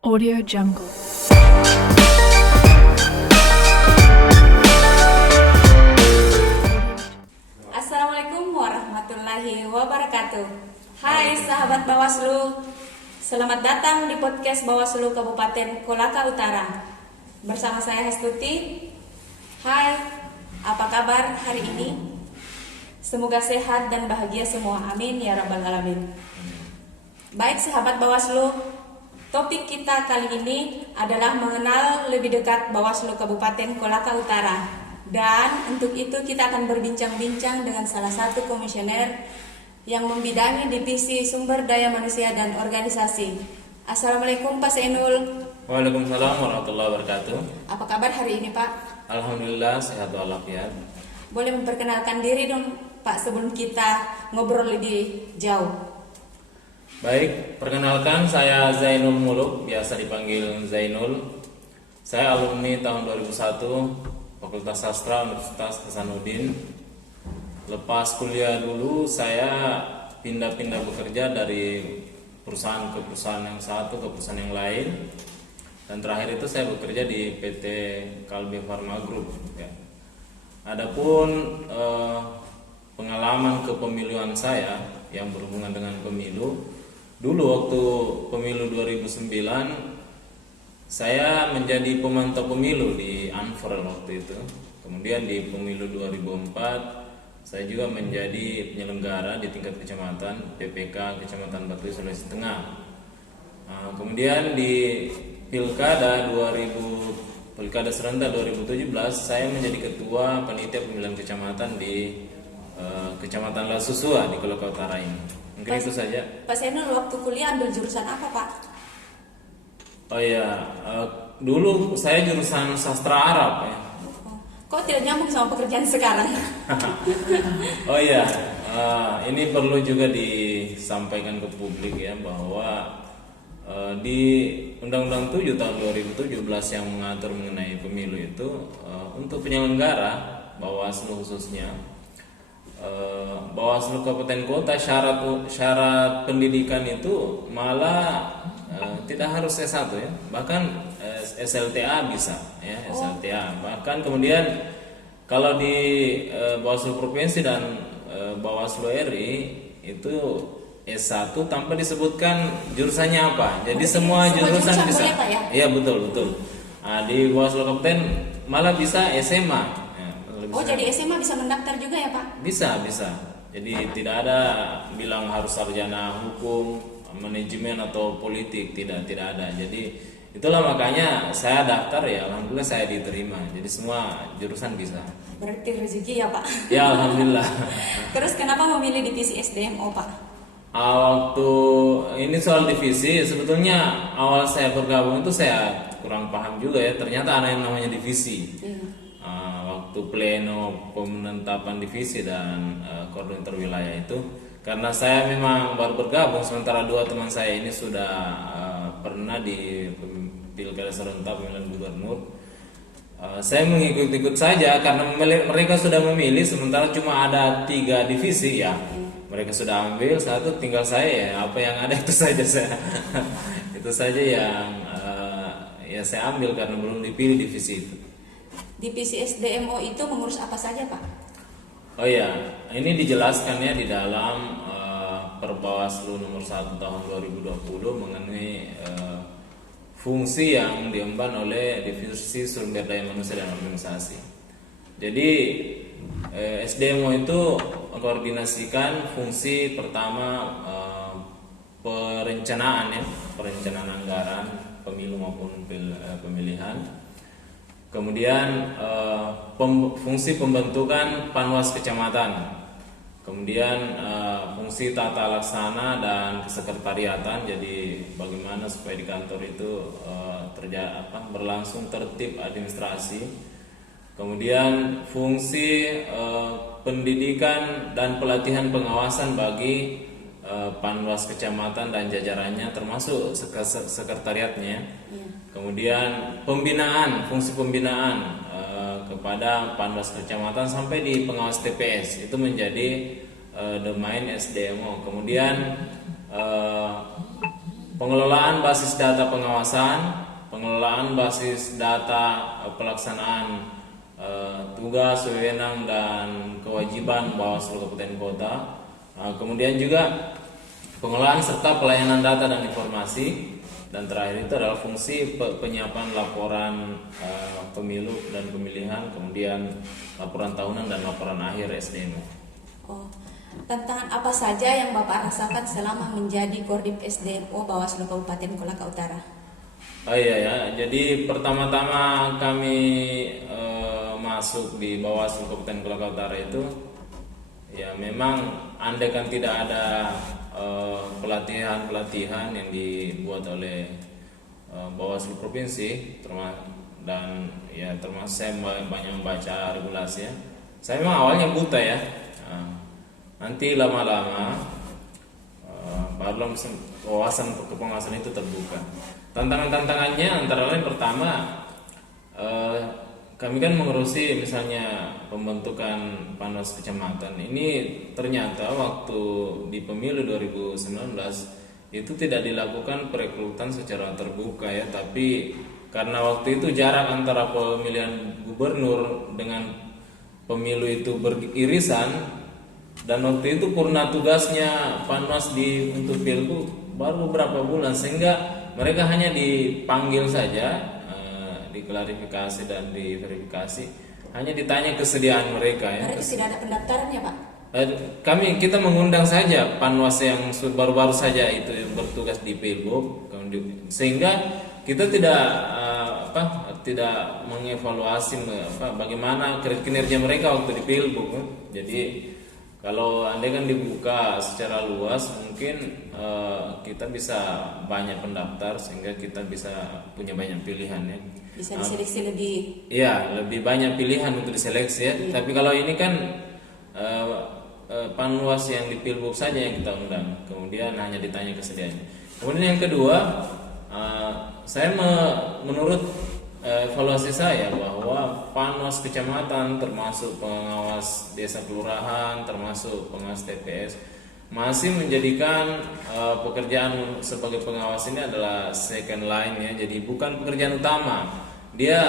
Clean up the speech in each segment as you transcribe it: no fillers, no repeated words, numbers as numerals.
Audio Jungle. Assalamualaikum warahmatullahi wabarakatuh. Hai sahabat Bawaslu, selamat datang di podcast Bawaslu Kabupaten Kolaka Utara. Bersama saya Hestuti. Hai, apa kabar hari ini? Semoga sehat dan bahagia semua, amin ya rabbal alamin. Baik sahabat Bawaslu, topik kita kali ini adalah mengenal lebih dekat Bawaslu Kabupaten Kolaka Utara. Dan untuk itu kita akan berbincang-bincang dengan salah satu komisioner yang membidangi Divisi Sumber Daya Manusia dan Organisasi. Assalamualaikum Pak Senul. Waalaikumsalam warahmatullahi wabarakatuh. Apa kabar hari ini Pak? Alhamdulillah sehat walafiat. Boleh memperkenalkan diri dong Pak sebelum kita ngobrol lebih jauh. Baik, perkenalkan saya Zainul Muluk, biasa dipanggil Zainul. Saya alumni tahun 2001 Fakultas Sastra Universitas Hasanuddin. Lepas kuliah dulu saya pindah-pindah bekerja dari perusahaan ke perusahaan yang satu ke perusahaan yang lain. Dan terakhir itu saya bekerja di PT Kalbe Pharma Group. Ya. Adapun pengalaman kepemiluan saya yang berhubungan dengan pemilu, dulu waktu pemilu 2009 saya menjadi pemantau pemilu di Anfer waktu itu. Kemudian di pemilu 2004 saya juga menjadi penyelenggara di tingkat kecamatan PPK Kecamatan Batu Sulawesi Tengah. Kemudian di Pilkada Serentak 2017 saya menjadi ketua panitia pemilihan kecamatan di Kecamatan Lasusua di Kolaka Utara ini. Mungkin itu saja. Pak Senul waktu kuliah ambil jurusan apa Pak? Oh iya, dulu saya jurusan sastra Arab ya. Kok tidak nyambung sama pekerjaan sekarang? Oh iya, ini perlu juga disampaikan ke publik ya bahwa di Undang-Undang 7 tahun 2017 yang mengatur mengenai pemilu itu untuk penyelenggara Bawaslu khususnya, Bawaslu Kabupaten Kota syarat pendidikan itu malah tidak harus S1 ya, bahkan SLTA bisa ya, SLTA. Bahkan kemudian kalau di Bawaslu Provinsi dan Bawaslu RI itu S1 tanpa disebutkan jurusannya apa. Jadi semua jurusan bisa. Boleh, Pak, ya? Iya betul. Nah, di Bawaslu Kabupaten malah bisa SMA. Ya, Jadi SMA bisa mendaftar juga ya Pak? Bisa. Jadi tidak ada bilang harus sarjana hukum, manajemen atau politik, tidak ada. Jadi itulah makanya saya daftar ya, alhamdulillah saya diterima. Jadi semua jurusan bisa. Berarti rezeki ya Pak? Ya alhamdulillah. Terus kenapa memilih divisi SDMO Pak? Waktu ini soal divisi, sebetulnya awal saya bergabung itu saya kurang paham juga ya. Ternyata ada yang namanya divisi. Waktu pleno penetapan divisi dan koordinator wilayah itu, karena saya memang baru bergabung, sementara dua teman saya ini sudah pernah di Pilkada Serentak pemilihan gubernur. Saya mengikut-ikut saja karena mereka sudah memilih, sementara cuma ada 3 divisi ya. Mereka sudah ambil satu, tinggal saya ya, apa yang ada itu saja saya itu saja yang ya saya ambil karena belum dipilih divisi itu. Divisi SDMO itu mengurus apa saja Pak? Oh ya, ini dijelaskan ya di dalam Perbawaslu nomor 1 tahun 2020 mengenai fungsi yang diemban oleh Divisi Sumber Daya Manusia dan Organisasi. Jadi SDMO itu mengkoordinasikan fungsi pertama perencanaan anggaran pemilu maupun pemilihan. Kemudian fungsi pembentukan panwas kecamatan, kemudian fungsi tata laksana dan kesekretariatan. Jadi bagaimana supaya di kantor itu berlangsung tertib administrasi. Kemudian fungsi pendidikan dan pelatihan pengawasan bagi panwas kecamatan dan jajarannya termasuk sekretariatnya. Kemudian fungsi pembinaan kepada panwas kecamatan sampai di pengawas TPS itu menjadi domain SDMO. Kemudian pengelolaan basis data pengawasan, pengelolaan basis data pelaksanaan tugas, wewenang dan kewajiban Bawaslu Kabupaten Kota. Kemudian juga pengelolaan serta pelayanan data dan informasi, dan terakhir itu adalah fungsi penyiapan laporan pemilu dan pemilihan, kemudian laporan tahunan dan laporan akhir SDMO. Oh, tantangan apa saja yang Bapak rasakan selama menjadi Kordip SDMO Bawaslu Kabupaten Kolaka Utara? Oh iya ya, jadi pertama-tama kami masuk di Bawaslu Kabupaten Kolaka Utara itu, ya memang andaikan tidak ada pelatihan yang dibuat oleh Bawaslu Provinsi, dan ya termasuk saya banyak membaca regulasi ya. Saya memang awalnya buta ya, nanti lama-lama baru wawasan kepengawasan itu terbuka. Tantangannya antara lain pertama, kami kan mengurusi misalnya pembentukan Panwas Kecamatan. Ini ternyata waktu di pemilu 2019 itu tidak dilakukan perekrutan secara terbuka ya, tapi karena waktu itu jarak antara pemilihan gubernur dengan pemilu itu beririsan, dan waktu itu purna tugasnya Panwas untuk Pilgub baru beberapa bulan, sehingga mereka hanya dipanggil saja, diklarifikasi dan diverifikasi, hanya ditanya kesediaan mereka ya. Berarti tidak ada pendaftaran ya Pak? Kita mengundang saja Panwas yang baru-baru saja itu yang bertugas di Pilgub, sehingga kita tidak mengevaluasi bagaimana kinerja mereka waktu di Pilgub. Jadi kalau andai kan dibuka secara luas, mungkin kita bisa banyak pendaftar, sehingga kita bisa punya banyak pilihan ya. Bisa diseleksi lebih. Iya, lebih banyak pilihan untuk diseleksi ya. Iya. Tapi kalau ini kan Panwas yang di Pilgub saja yang kita undang, kemudian hanya ditanya kesediaannya. Kemudian yang kedua, menurut evaluasi saya bahwa Panwas Kecamatan, termasuk pengawas desa kelurahan, termasuk pengawas TPS, masih menjadikan pekerjaan sebagai pengawas ini adalah second line ya. Jadi bukan pekerjaan utama. Dia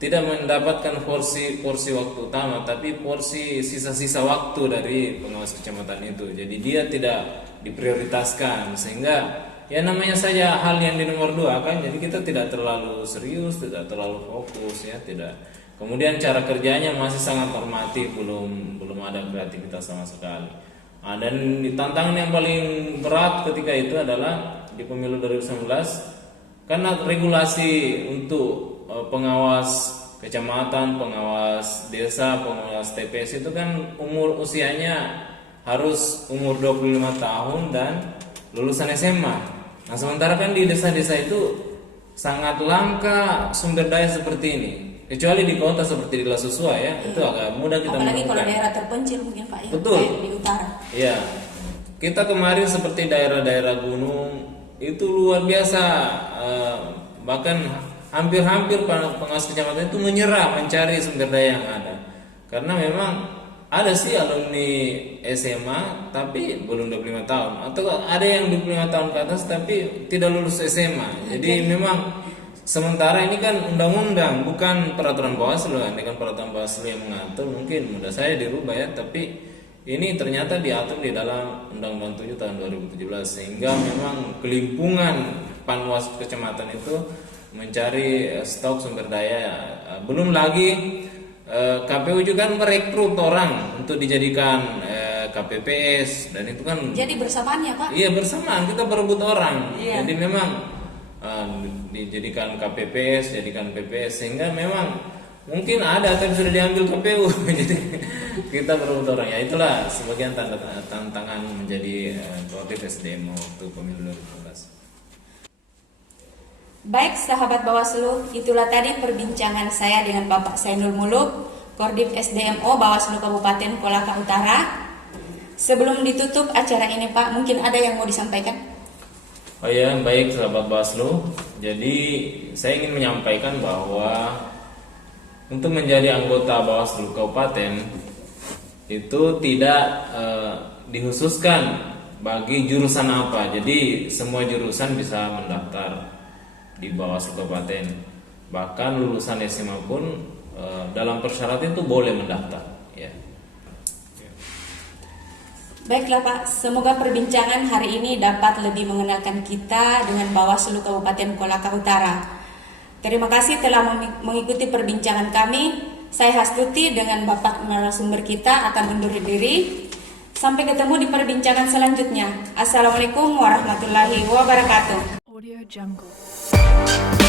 tidak mendapatkan porsi waktu utama, tapi porsi sisa-sisa waktu dari pengawas kecamatan itu. Jadi dia tidak diprioritaskan, sehingga ya namanya saja hal yang di nomor 2 kan, jadi kita tidak terlalu serius, tidak terlalu fokus ya, tidak. Kemudian cara kerjanya masih sangat normatif, belum ada kreativitas sama sekali. Dan tantangan yang paling berat ketika itu adalah di pemilu 2019, karena regulasi untuk pengawas kecamatan, pengawas desa, pengawas TPS itu kan usianya harus umur 25 tahun dan lulusan SMA. Nah, sementara kan di desa-desa itu sangat langka sumber daya seperti ini. Kecuali di kota seperti di Lasusua ya, itu agak mudah kita apalagi menemukan. kalau daerah terpencil mungkin Pak ya. Betul. Kayak di utara. Iya. Kita kemarin seperti daerah-daerah gunung itu luar biasa, bahkan hampir pengawas kecamatan itu menyerah mencari sumber daya yang ada. Karena memang ada sih alumni SMA tapi belum 25 tahun, atau ada yang 25 tahun ke atas tapi tidak lulus SMA. Jadi memang sementara ini kan undang-undang, bukan peraturan Bawaslu. Ini kan peraturan Bawaslu yang mengatur, mungkin mudah saya dirubah ya, tapi ini ternyata diatur di dalam Undang-Undang 7 tahun 2017, sehingga memang kelimpungan Panwas kecamatan itu mencari stok sumber daya. Belum lagi KPU juga merekrut orang untuk dijadikan KPPS, dan itu kan Jadi bersamaan ya Pak? iya, bersamaan kita berebut orang. Iya. Jadi memang dijadikan KPPS, jadikan PPS, sehingga memang mungkin ada tapi sudah diambil KPU. Jadi kita berebut orang ya. Itulah sebagian tantangan menjadi Koordip SDMO untuk pemilu 2019. Baik sahabat Bawaslu, itulah tadi perbincangan saya dengan Bapak Zainul Muluk, Koordip SDMO Bawaslu Kabupaten Kolaka Utara. Sebelum ditutup acara ini Pak, mungkin ada yang mau disampaikan? Oh ya, baik sahabat Bawaslu. Jadi saya ingin menyampaikan bahwa untuk menjadi anggota Bawaslu Kabupaten itu tidak dikhususkan bagi jurusan apa. Jadi semua jurusan bisa mendaftar di Bawaslu Kabupaten. Bahkan lulusan SMA pun dalam persyaratan itu boleh mendaftar. Ya. Baiklah Pak, semoga perbincangan hari ini dapat lebih mengenalkan kita dengan Bawaslu Kabupaten Kolaka Utara. Terima kasih telah mengikuti perbincangan kami. Saya Hastuti dengan Bapak narasumber kita akan undur diri. Sampai ketemu di perbincangan selanjutnya. Assalamualaikum warahmatullahi wabarakatuh. Audio Jungle.